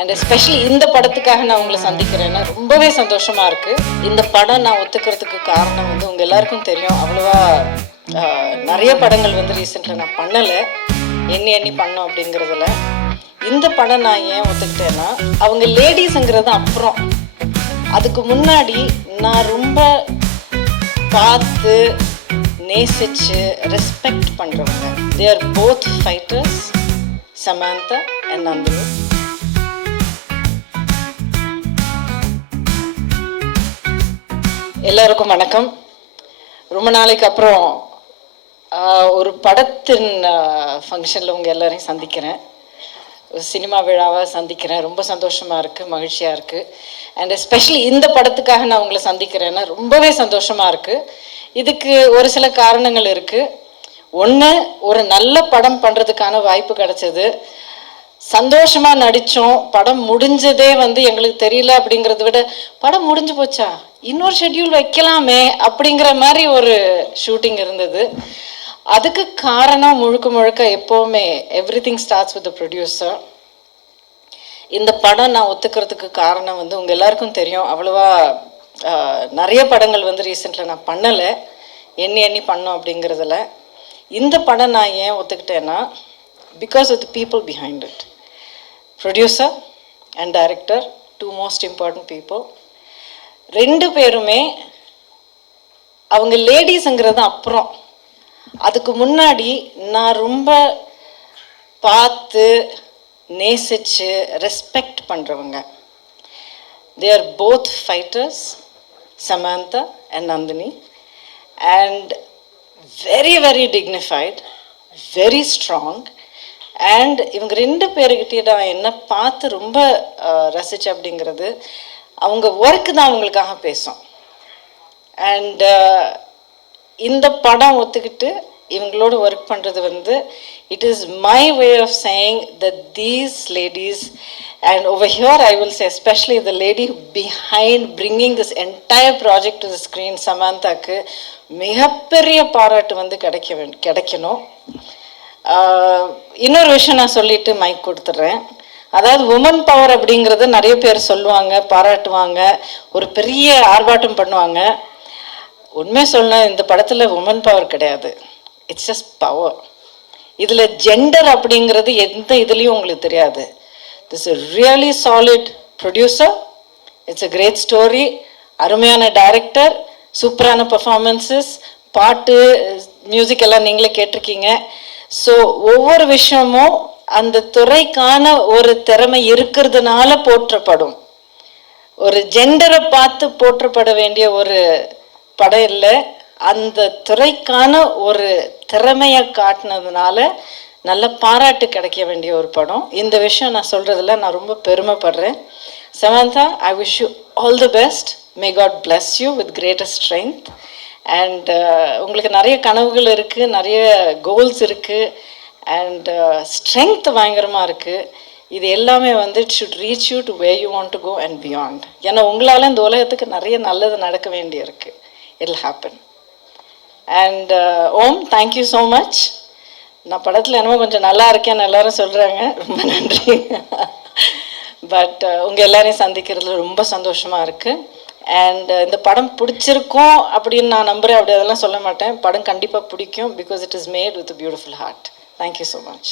And especially இந்த படத்துக்காக நான் உங்களை சந்திக்கிறேன்னா ரொம்பவே சந்தோஷமா இருக்கு. இந்த படம் நான் ஒத்துக்கிறதுக்கு காரணம் வந்து உங்க எல்லாருக்கும் தெரியும். அவ்வளவா நிறைய படங்கள் வந்து ரீசெண்டாக நான் பண்ணலை, எண்ணி எண்ணி பண்ணோம் அப்படிங்கிறதுல. இந்த படம் நான் ஏன் ஒத்துக்கிட்டேன்னா, அவங்க லேடிஸுங்கிறது அப்புறம், அதுக்கு முன்னாடி நான் ரொம்ப பார்த்து நேசிச்சு ரெஸ்பெக்ட் பண்ணுறவங்க. They are both fighters, Samantha and Nandini. எல்லாருக்கும் வணக்கம். ரொம்ப நாளைக்கு அப்புறம் ஒரு படத்தின் ஃபங்க்ஷனில் உங்கள் எல்லாரையும் சந்திக்கிறேன். சினிமா விழாவாக சந்திக்கிறேன். ரொம்ப சந்தோஷமாக இருக்குது, மகிழ்ச்சியாக இருக்குது. அண்ட் எஸ்பெஷலி இந்த படத்துக்காக நான் உங்களை சந்திக்கிறேன்னா ரொம்பவே சந்தோஷமாக இருக்குது. இதுக்கு ஒரு சில காரணங்கள் இருக்குது. ஒன்று, ஒரு நல்ல படம் பண்ணுறதுக்கான வாய்ப்பு கிடைச்சது. சந்தோஷமாக நடித்தோம். படம் முடிஞ்சதே வந்து எங்களுக்கு தெரியல அப்படிங்கிறத விட, படம் முடிஞ்சு போச்சா, இன்னொரு ஷெட்யூல் வைக்கலாமே அப்படிங்கிற மாதிரி ஒரு ஷூட்டிங் இருந்தது. அதுக்கு காரணம் முழுக்க முழுக்க எப்போவுமே everything starts with the producer. இந்த படம் நான் ஒத்துக்கிறதுக்கு காரணம் வந்து உங்கள் எல்லாருக்கும் தெரியும். அவ்வளவா நிறைய படங்கள் வந்து ரீசெண்டாக நான் பண்ணலை, எண்ணி எண்ணி பண்ணோம் அப்படிங்கிறதுல. இந்த படம் நான் ஏன் ஒத்துக்கிட்டேன்னா, because of the people behind it. Producer and director, two most important people. ரெண்டு பேருமே அவங்க லேடிஸுங்கிறது அப்புறம், அதுக்கு முன்னாடி நான் ரொம்ப பார்த்து நேசிச்சு ரெஸ்பெக்ட் பண்ணுறவங்க. They are both fighters, Samantha and Nandini. And very very dignified, very strong. And இவங்க ரெண்டு பேருக்கிட்டே நான் என்ன பார்த்து ரொம்ப ரசித்தேன் அப்படிங்கிறது, அவங்க ஒர்க்கு தான் அவங்களுக்காக பேசும். அண்ட் இந்த படம் ஒத்துக்கிட்டு இவங்களோட ஒர்க் பண்ணுறது வந்து, it is my way of saying that these ladies, and over here I will say especially the lady behind bringing this entire project to the screen, சமந்தாக்கு மிகப்பெரிய பாராட்டு வந்து கிடைக்கணும். இன்னொரு விஷயம் நான் சொல்லிட்டு மைக் கொடுத்துட்றேன். அதாவது உமன் பவர் அப்படிங்கிறது நிறைய பேர் சொல்லுவாங்க, பாராட்டுவாங்க, ஒரு பெரிய ஆர்ப்பாட்டம் பண்ணுவாங்க. உண்மை சொல்லணும், இந்த படத்தில் உமன் பவர் கிடையாது, இட்ஸ் ஜஸ்ட் பவர். இதில் ஜெண்டர் அப்படிங்கிறது எந்த இதுலேயும் உங்களுக்கு தெரியாது. This is really solid producer, it's a great story, அருமையான டைரக்டர், சூப்பரான பர்ஃபார்மன்ஸஸ், பாட்டு, மியூசிக் எல்லாம் நீங்களே கேட்டிருக்கீங்க. ஸோ ஒவ்வொரு விஷயமும் அந்த துறைக்கான ஒரு திறமை இருக்கிறதுனால போற்றப்படும். ஒரு ஜெண்டரை பார்த்து போற்றப்பட வேண்டிய ஒரு படம் இல்லை, அந்த துறைக்கான ஒரு திறமையை காட்டினதுனால நல்ல பாராட்டு கிடைக்க வேண்டிய ஒரு படம். இந்த விஷயம் நான் சொல்கிறதுல நான் ரொம்ப பெருமைப்படுறேன். Samantha, I wish you all the best. May God bless you with greatest strength. And உங்களுக்கு நிறைய கனவுகள் இருக்குது, நிறைய கோல்ஸ் இருக்குது, அண்ட் ஸ்ட்ரென்த் பயங்கரமாக இருக்குது. இது எல்லாமே வந்து it should reach you to where you want to go and beyond. ஏன்னா உங்களால் இந்த உலகத்துக்கு நிறைய நல்லது நடக்க வேண்டியிருக்கு. It will happen. And um, thank you so much. நான் படத்தில் என்னமோ கொஞ்சம் நல்லா இருக்கேன்னு எல்லாரும் சொல்கிறாங்க, ரொம்ப நன்றி. பட் உங்கள் எல்லாரையும் சந்திக்கிறதுல ரொம்ப சந்தோஷமாக இருக்குது. அண்ட் இந்த படம் பிடிச்சிருக்கும் அப்படின்னு நான் நம்புகிறேன். அப்படி அதெல்லாம் சொல்ல மாட்டேன். படம் கண்டிப்பாக பிடிக்கும், because it is made with beautiful heart. Thank you so much.